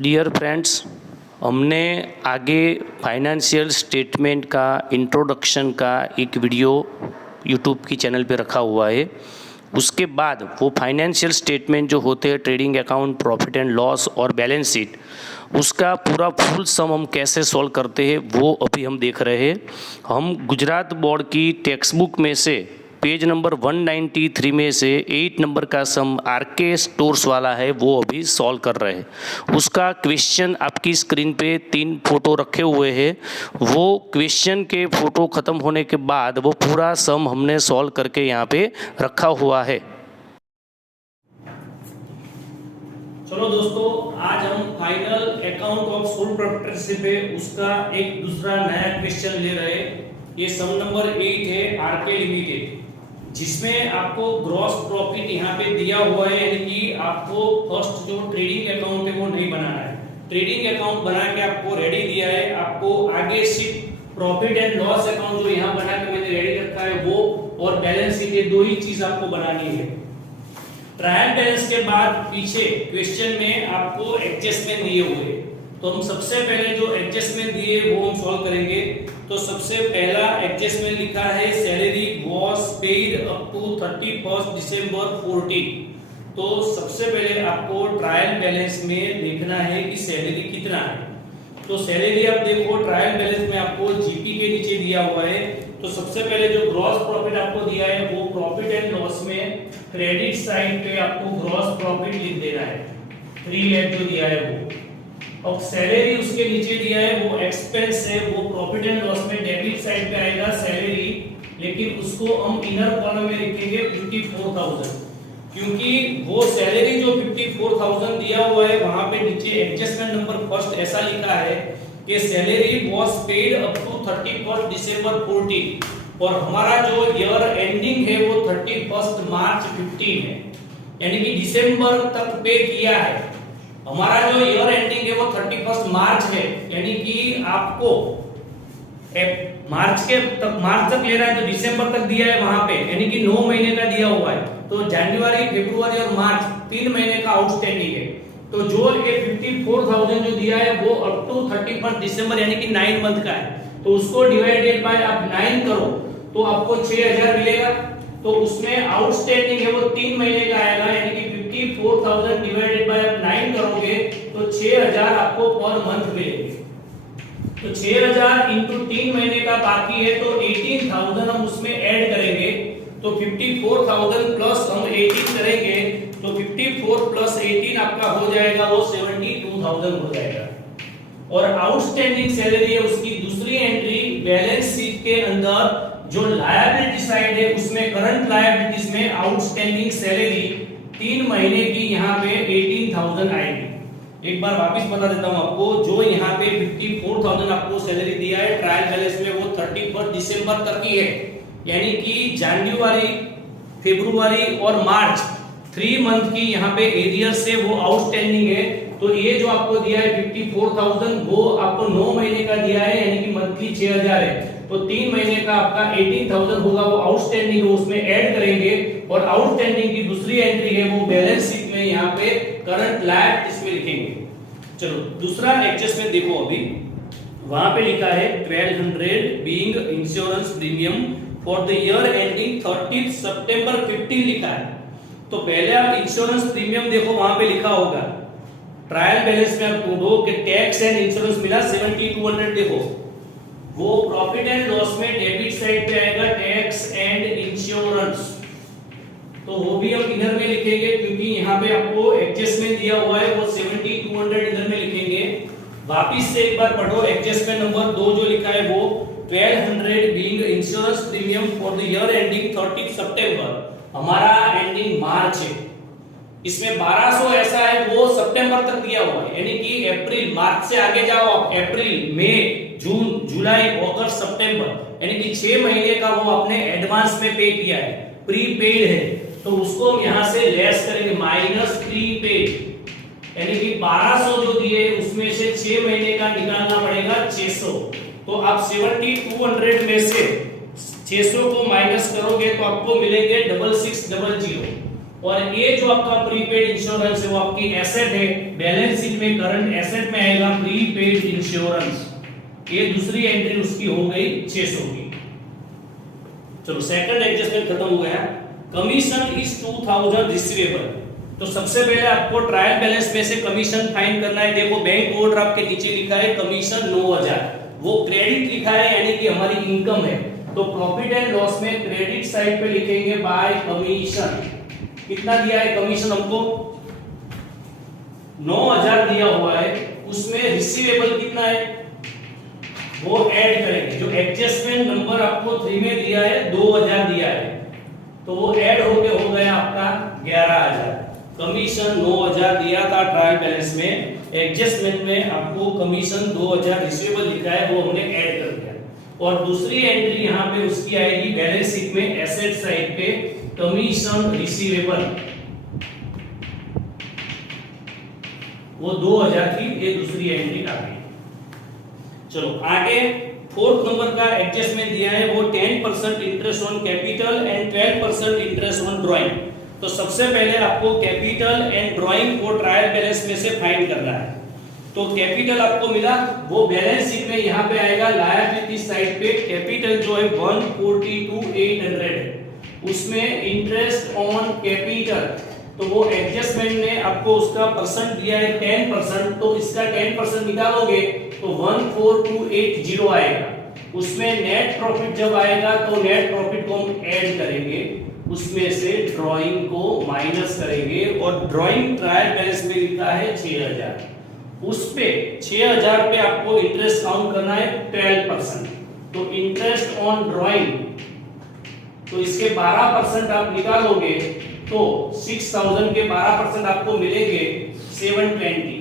Dear friends, हमने आगे financial statement का इंट्रोडक्शन का एक वीडियो यूट्यूब की चैनल पे रखा हुआ है। उसके बाद वो फाइनेंशियल स्टेटमेंट जो होते हैं, trading account, profit and loss और बैलेंस शीट, उसका पूरा फुल सम हम कैसे सॉल्व करते हैं वो अभी हम देख रहे हैं। हम गुजरात बोर्ड की टेक्स्ट बुक में से पेज नंबर 193 में से 8 नंबर का सम आरके स्टोर्स वाला है, वो अभी सॉल्व कर रहे हैं। उसका क्वेश्चन आपकी स्क्रीन पे 3 फोटो रखे हुए हैं। वो क्वेश्चन के फोटो ख़त्म होने के बाद वो पूरा सम हमने सॉल्व करके यहाँ पे रखा हुआ है। चलो दोस्तों, आज हम final account of sole proprietorship है उसका एक दूसरा नया क्वेश्चन ले रहे हैं। ये सम नंबर 8 है आरके लिमिटेड, जिसमें आपको ग्रॉस प्रॉफिट यहाँ पे दिया हुआ है, यानी कि आपको फर्स्ट जो ट्रेडिंग अकाउंट है वो नहीं बनाना है। ट्रेडिंग अकाउंट बना के आपको रेडी दिया है। आपको आगे सिर्फ प्रॉफिट एंड लॉस अकाउंट जो यहाँ बना के मैंने रेडी रखा है वो और बैलेंस शीट, ये दो ही चीज आपको बनानी है। ट्रायल बैलेंस के बाद पीछे क्वेश्चन में आपको एडजस्टमेंट दिए हुए हैं, तो हम सबसे पहले जो एडजस्टमेंट दिए वो हम सॉल्व करेंगे। तो सबसे पहला एडजस्टमेंट लिखा है salary was paid up to 31 December 14। तो सबसे पहले आपको ट्रायल बैलेंस में देखना है कि सैलरी कितना है। तो सैलरी आप देखो ट्रायल बैलेंस में आपको जीपी के नीचे दिया हुआ है। तो सबसे पहले जो ग्रॉस प्रॉफिट आपको दिया है वो प्रॉफिट एंड लॉस में क्रेडिट साइड पे आपको ग्रॉस प्रॉफिट लिख देना है, 3 लाख जो दिया है वो। और सैलरी उसके नीचे दिया है वो एक्सपेंस है, वो प्रॉफिट एंड लॉस में डेबिट साइड पे आएगा सैलरी, लेकिन उसको हम इनर कॉलम में लिखेंगे 54,000, क्योंकि वो सैलरी जो 54,000 दिया हुआ है वहां पे नीचे एडजस्टमेंट नंबर फर्स्ट ऐसा लिखा है कि salary was paid up to 31 December 14 और हमारा जो ईयर एंडिंग है वो 31 मार्च 15 है, यानी कि दिसंबर तक पे किया है। हमारा जो ईयर एंडिंग है वो 31 मार्च है, यानी कि आपको मार्च तक लेना है, तो दिसंबर तक दिया है वहां पे, यानी कि 9 महीने का दिया हुआ है। तो जनवरी, फरवरी और मार्च 3 महीने का आउटस्टैंडिंग है। तो जो ये 54,000 जो दिया है वो अप टू 31 दिसंबर यानी कि 9 मंथ का है, तो उसको डिवाइडेड बाय आप 9 करो तो आपको 6,000 मिलेगा। तो उसमें आउटस्टैंडिंग है वो 3 महीने का आएगा, यानी कि 54,000 डिवाइडेड बाय आप 9 करोगे तो 6,000 आपको पर मंथ मिलेंगे। तो 6,000 इंटू 3 महीने का बाकी है तो 18,000 हम उसमें ऐड करेंगे। तो 54,000 प्लस हम 18 करेंगे तो 54 प्लस 18 आपका हो जाएगा वो 72,000 हो जाएगा। और आउटस्टैंडिंग सैलरी है उसकी दूसरी एंट्री बैलेंस शीट के अंदर जो लायबिलिटी साइड है उसमें करंट लायबिलिटीज में आउटस्टैंडिंग सैलरी 3 महीने की यहाँ पे 18,000 आएगी। एक बार वापस बता देता हूं आपको, जो यहाँ पे 54,000 आपको सैलरी दिया है ट्रायल बैलेंस में वो 31 दिसंबर तक की है, यानी कि जनवरी, फरवरी और मार्च 3 मंथ की यहाँ पे एरियर से वो आउटस्टैंडिंग है। तो ये जो आपको दिया है 54,000 वो आपको 9 महीने का दिया है, यानी कि मंथली 6,000 है। तो 3 महीने का आपका 18,000 होगा, वो आउटस्टैंडिंग है उसमें ऐड करेंगे। और आउटस्टैंडिंग की दूसरी एंट्री है वो बैलेंस शीट में यहाँ पे करंट लायबिलिटीज इसमें लिखेंगे। चलो दूसरा एडजस्टमेंट देखो, अभी वहां पे लिखा है 1200 being insurance premium for the year ending 30 सितंबर 15 लिखा है। तो पहले आप इंश्योरेंस प्रीमियम देखो, वहां पे लिखा होगा ट्रायल बैलेंस में आप ढूंढो कि टैक्स एंड इंश्योरेंस मिला 7200, देखो वो प्रॉफिट एंड लॉस में डेबिट साइड पे आएगा टैक्स एंड इंश्योरेंस, तो वो भी हम इधर में लिखेंगे क्योंकि यहाँ पे आपको एडजस्टमेंट दिया हुआ है वो 7200 इधर में लिखेंगे। वापिस से एक बार पढ़ो, एडजस्टमेंट नंबर 2 जो लिखा है वो 1200 being insurance premium for the year ending 30 सितंबर, हमारा एंडिंग मार्च है। इसमें 1200 ऐसा है वो सितंबर तक दिया हुआ है, यानी कि अप्रैल, मार्च से आगे जाओ, अप्रैल, मई, जून, जुलाई, अगस्त, सितंबर, यानी कि 6 महीने का वो आपने एडवांस में पे किया है, प्रीपेड है। तो उसको हम यहां से लेस करेंगे माइनस प्रीपेड, यानी कि 1200 जो दिए उसमें से 6 महीने का निकालना पड़ेगा 600। तो आप 7200 में से 600 को माइनस करोगे तो आपको मिलेंगे 6600। और ये जो आपका प्रीपेड इंश्योरेंस है वो आपकी एसेट है, बैलेंस शीट में करंट एसेट में आएगा प्रीपेड इंश्योरेंस। ये दूसरी एंट्री उसकी हो गई 600 की। चलो सेकंड एडजस्टमेंट खत्म हो गया। Commission is 2000 receivable. तो सबसे पहले आपको ट्रायल बैलेंस में से कमीशन फाइंड करना है। देखो बैंक ओवरड्राफ्ट के नीचे लिखा है कमीशन 9000, वो क्रेडिट लिखा है यानी कि हमारी इनकम है। तो प्रॉफिट एंड लॉस में क्रेडिट साइड पे लिखेंगे बाय कमीशन। कितना दिया है कमीशन हमको? 9000 दिया हुआ है, उसमें रिसीवेबल कितना है वो ऐड करेंगे। जो एडजस्टमेंट नंबर आपको 3 में दिया है 2000 दिया है, तो वो ऐड होके हो गया आपका 11000। कमीशन 9000 दिया था ट्रायल बैलेंस में, एडजस्टमेंट में आपको कमीशन 2000 रिसीवेबल लिखा है, वो हमने ऐड कर दिया। और दूसरी एंट्री यहां पे उसकी आएगी बैलेंस शीट में एसेट साइड पे कमीशन रिसीवेबल, वो 2000 की ये दूसरी एंट्री आ गई। चलो आगे फोर्थ नंबर का एडजस्टमेंट दिया है वो 10% interest on capital and 12% interest on drawing. तो सबसे पहले आपको कैपिटल एंड ड्राइंग को ट्रायल बैलेंस में से फाइंड करना है। तो कैपिटल आपको मिला, वो बैलेंस शीट में यहां पे आएगा लायबिलिटी साइड पे कैपिटल जो है 142,800 है, उसमें इंटरेस्ट ऑन कैपिटल तो वो एडजस्टमेंट में आपको उसका परसेंट दिया है 10%, तो इसका 10% निकालोगे तो 14280 आएगा। उसमें नेट प्रॉफिट जब आएगा तो नेट प्रॉफिट को हम ऐड करेंगे, उसमें से ड्राइंग को माइनस करेंगे और ड्राइंग ट्रायल बैलेंस में लिखा है 6000, उस पे 6000 पे आपको इंटरेस्ट काउंट करना है 12%। तो इंटरेस्ट ऑन ड्राइंग तो इसके 12% आप निकालोगे तो 6000 के 12% आपको मिलेंगे 720।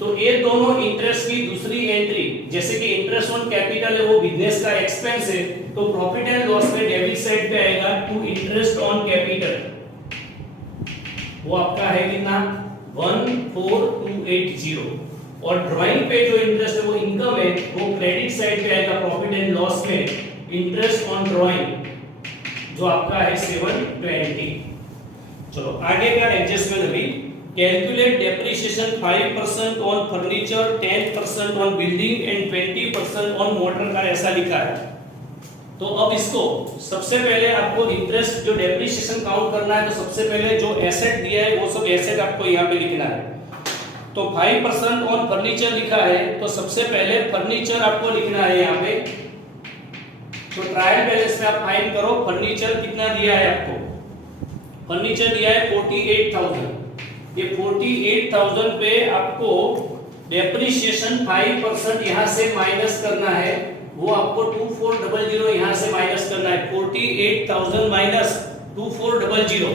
तो ये दोनों इंटरेस्ट की दूसरी एंट्री, जैसे कि इंटरेस्ट ऑन कैपिटल है वो बिजनेस का एक्सपेंस है, तो प्रॉफिट एंड लॉस में डेबिट साइड पे आएगा टू इंटरेस्ट ऑन कैपिटल, वो आपका है कितना 14280। और ड्राइंग पे जो इंटरेस्ट है वो इनकम है, वो क्रेडिट साइड पे आएगा प्रॉफिट एंड लॉस में इंटरेस्ट ऑन ड्राइंग जो आपका है 720। चलो आगे का एडजस्टमेंट अभी calculate depreciation 5% on furniture, 10% on building and 20% on motor car, ऐसा लिखा है। तो अब इसको सबसे पहले आपको इंटरेस्ट जो डेप्रिसिएशन काउंट करना है, तो सबसे पहले जो एसेट दिया है वो सब एसेट आपको यहाँ पे लिखना है। तो 5% ऑन फर्नीचर लिखा है, तो सबसे पहले फर्नीचर आपको लिखना है यहाँ पे। तो ट्रायल बैलेंस में आप फाइंड करो फर्नीचर कितना दिया है आपको। फर्नीचर दिया है 48,000। ये 48,000 पे आपको डेप्रिसिएशन 5% यहां से माइनस करना है, वो आपको 2400 यहां से माइनस करना है। 48,000 माइनस 2400।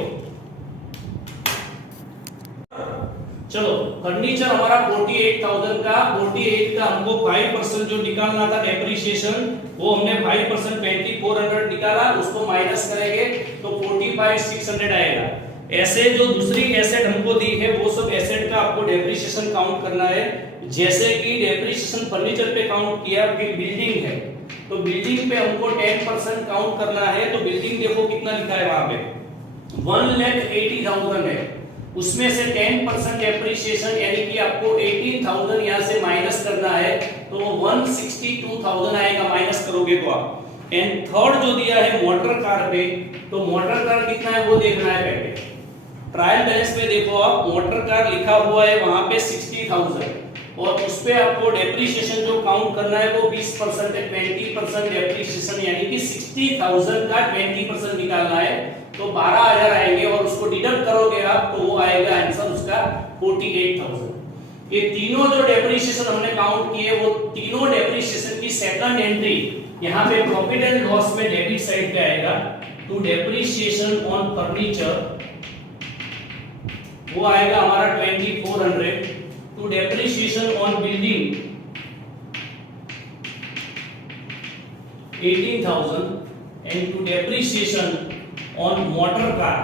चलो फर्नीचर हमारा 48,000 का, 48 का हमको 5% जो निकालना था डेप्रिसिएशन, वो हमने 5% 2400 निकाला, उसको माइनस करेंगे तो 45,600 आएगा। ऐसे जो दूसरी एसेट हमको दी है वो सब एसेट का आपको डेप्रिसिएशन काउंट करना है। जैसे कि डेप्रिसिएशन फर्नीचर पे काउंट किया, फिर बिल्डिंग है तो बिल्डिंग पे हमको 10% काउंट करना है। तो बिल्डिंग देखो कितना लिखा है वहां पे 1,80,000 है, उसमें से 10% डेप्रिसिएशन यानी कि आपको 18,000 यहां से माइनस करना है, तो 162,000 आएगा माइनस करोगे तो आप। एंड थर्ड जो दिया है मोटर कार पे, तो मोटर कार कितना है वो देखना है पहले। ट्रायल बैलेंस में देखो आप, मोटर कार लिखा हुआ है वहां पे 60,000 और उस पे आपको डेप्रिसिएशन जो काउंट करना है वो 20% है, 20% डेप्रिसिएशन यानी कि 60,000 का 20% निकालना है, तो 12,000 आएंगे और उसको डिडक्ट करोगे आप तो वो आएगा आंसर उसका 48,000। ये तीनों जो डेप्रिसिएशन हमने काउंट किए वो तीनों डेप्रिसिएशन की सेकंड एंट्री यहाँ पे प्रॉफिट एंड लॉस में डेबिट साइड पे आएगा टू डेप्रिसिएशन ऑन फर्नीचर, वो आएगा हमारा 2400, to depreciation on building 18,000 and to depreciation on motor car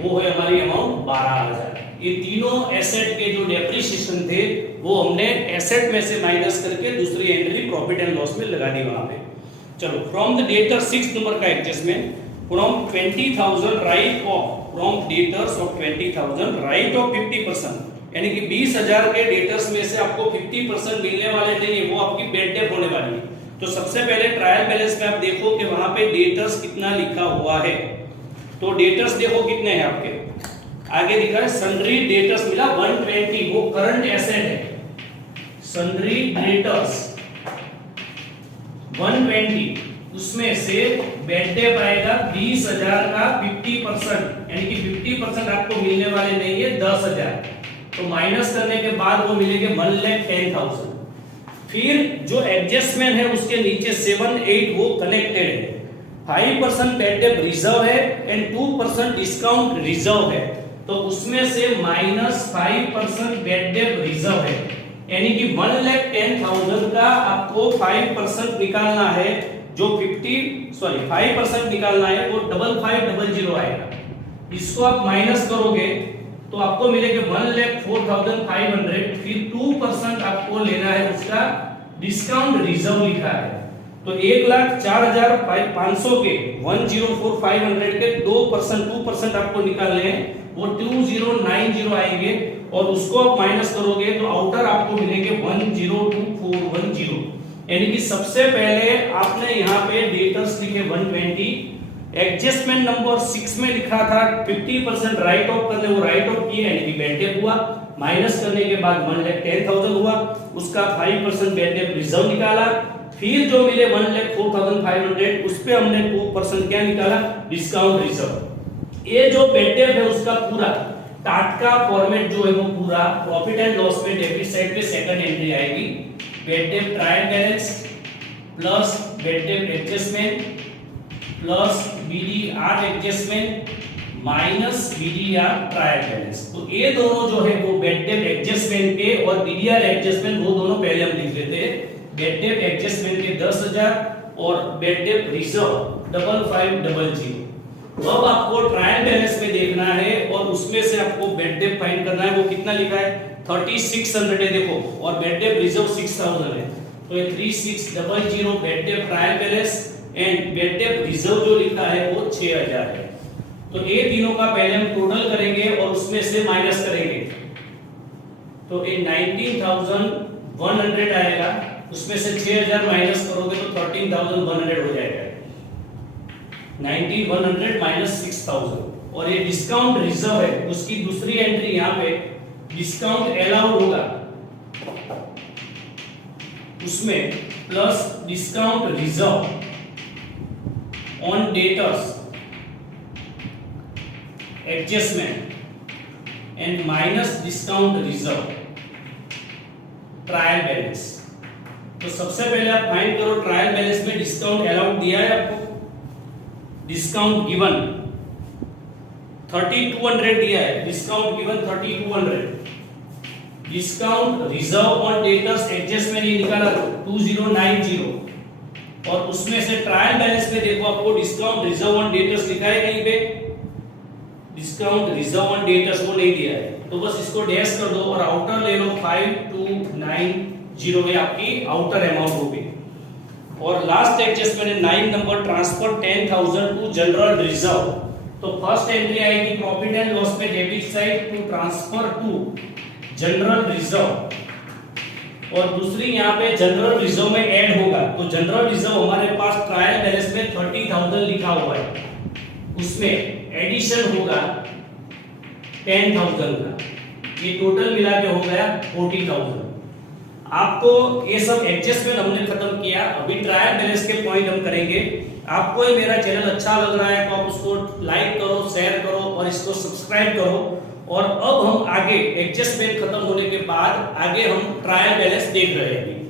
वो है हमारी अमाउंट 12,000। ये तीनों एसेट के जो डेप्रिसिएशन थे वो हमने एसेट में से माइनस करके दूसरी एंट्री प्रॉफिट एंड लॉस में लगा दी वहां पे। चलो फ्रॉम द डेटर 6 नंबर का adjustment, from 20,000 right of from debtors of 20,000 right of 50%, यानी कि 20,000 के डेटर्स में से आपको 50% मिलने वाले नहीं है, वो आपकी बैड डेट होने वाली है। तो सबसे पहले ट्रायल बैलेंस में आप देखो कि वहां पे डेटर्स कितना लिखा हुआ है। तो डेटर्स देखो कितने हैं आपके, आगे लिखा है सन्ड्री डेटर्स मिला 120, वो करंट एसेट है। सन्ड्री डेटर्स 120, उसमें से बैड डेट आएगा 20,000 का 50%, यानी कि 50% आपको मिलने वाले नहीं है 10,000, तो माइनस करने के बाद वो मिलेंगे 1,10,000। फिर जो एडजस्टमेंट है उसके नीचे 7-8 वो कनेक्टेड है। 5% बैड डेट रिजर्व है एंड 2% डिस्काउंट रिजर्व है, तो उसमें से -5% बैड डेट रिजर्व है, यानी कि 1,10,000 का आपको 5% निकालना है। जो 5% निकालना है वो 5500 आएगा। इसको आप माइनस करोगे तो आपको मिलेगा 1,04,500। फिर 2% आपको लेना है, उसका डिस्काउंट रिजर्व लिखा है, तो 1,04,500 के 1,04,500 के 2% आपको निकालने हैं, वो 2,090 आएंगे, और उसको आप माइनस करोगे तो आउटर आपको मिलेंगे 1,02,410, यानी कि सबसे पहले आपने यहाँ पे डेटर्स लिखे 120, एडजस्टमेंट नंबर 6 में लिखा था 50% राइट ऑफ करने, वो राइट ऑफ किए, यानी कि बैड डेट हुआ, माइनस करने के बाद 1,10,000 हुआ, उसका 5% बैड डेट रिजर्व निकाला। फिर जो मिले 1,04,500, उस पे हमने 2% क्या निकाला, डिस्काउंट रिजर्व। ये जो बैड डेट है उसका पूरा टाटका फॉर्मेट जो है वो पूरा प्रॉफिट एंड लॉस में डेबिट साइड पे सेकंड एंट्री आएगी, bad debt trial balance plus bad debt adjustment plus BDR adjustment minus BDR trial balance. तो ये दोनों जो है वो बैड डेट एडजस्टमेंट के और बीडीआर एडजस्टमेंट, वो दोनों पहले हम लिख लेते हैं। बैड डेट एडजस्टमेंट के 10,000 और बैड डेट रिजर्व 5500। अब आपको ट्रायल बैलेंस में देखना है और उसमें से आपको बैड डेट फाइंड करना है, वो कितना लिखा है 3600 है देखो, और बैड डेट रिजर्व 6000 है, तो ये 3600 bad debt trial balance and bad debt reserve जो लिखा है वो 6000 है। तो ये तीनों का पहले हम टोटल करेंगे और उसमें से माइनस करेंगे, तो ये 19,100 आएगा, उसमें से 6000 माइनस करोगे तो 13,100 हो जाएगा, 19,100 माइनस 6,000। और ये डिस्काउंट रिजर्व है, उसकी दूसरी एंट्री यहाँ पे डिस्काउंट अलाउड होगा, उसमें plus discount reserve on debtors adjustment and minus discount reserve trial balance. तो सबसे पहले आप फाइंड करो ट्रायल बैलेंस में डिस्काउंट अलाउड दिया है आपको, डिस्काउंट गिवन 3200 दिया है, discount given 3200, discount reserve on debtors adjustment ये निकाला 2090, और उसमें से ट्रायल बैलेंस में देखो आपको डिस्काउंट रिजर्व ऑन डेटर्स लिखा है कहीं पे, डिस्काउंट रिजर्व ऑन डेटर्स वो नहीं दिया है, तो बस इसको डैश कर दो और आउटर ले लो 5290 में आपकी आउटर अमाउंट होगी। और लास्ट एडजस्टमेंट है 9 number transfer 10,000 to general reserve. तो फर्स्ट एंट्री आएगी प्रॉफिट एंड लॉस में debit side to transfer to general reserve, और दूसरी यहाँ पे जनरल रिजर्व में ऐड होगा। तो जनरल रिजर्व हमारे पास ट्रायल बैलेंस में 30,000 लिखा हुआ है, उसमें एडिशन होगा 10,000 का, ये टोटल मिला के हो गया 40,000। आपको ये सब एडजस्टमेंट हमने खत्म किया, अभी ट्रायल बैलेंस के पॉइंट हम करेंगे। आपको ये मेरा चैनल अच्छा लग रहा है तो आप उसको लाइक करो, शेयर करो और इसको सब्सक्राइब करो। और अब हम आगे एडजस्टमेंट खत्म होने के बाद आगे हम ट्रायल बैलेंस देख रहे हैं।